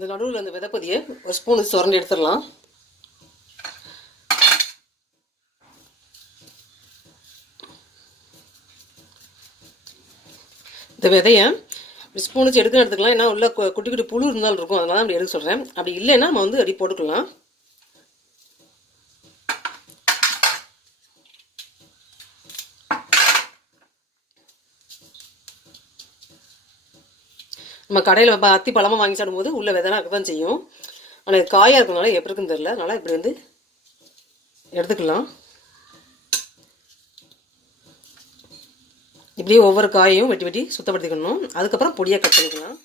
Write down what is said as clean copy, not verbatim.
இந்த நடுவில் அந்த விதைப்பதியை ஒரு ஸ்பூன் சுரண்டி எடுத்துடலாம். இந்த விதையை ஸ்பூன் வச்சு எடுத்துக்கலாம். ஏன்னா உள்ள குட்டி குட்டி புழு இருந்தாலும் இருக்கும், அதனால அப்படி எடுக்க சொல்கிறேன். அப்படி இல்லைன்னா நம்ம வந்து அடி போட்டுக்கலாம். நம்ம கடையில் அத்தி பழமாக வாங்கி சாப்பிடும்போது உள்ள விதைலாம் இருக்க தான் செய்யும். ஆனால் இது காயாக இருக்கிறதுனால எப்படி இருக்குன்னு தெரியல. அதனால் இப்படி வந்து எடுத்துக்கலாம். இப்படியே ஒவ்வொரு காயையும் வெட்டி வெட்டி சுத்தப்படுத்திக்கணும். அதுக்கப்புறம் பொடியாக கட் பண்ணிக்கலாம்.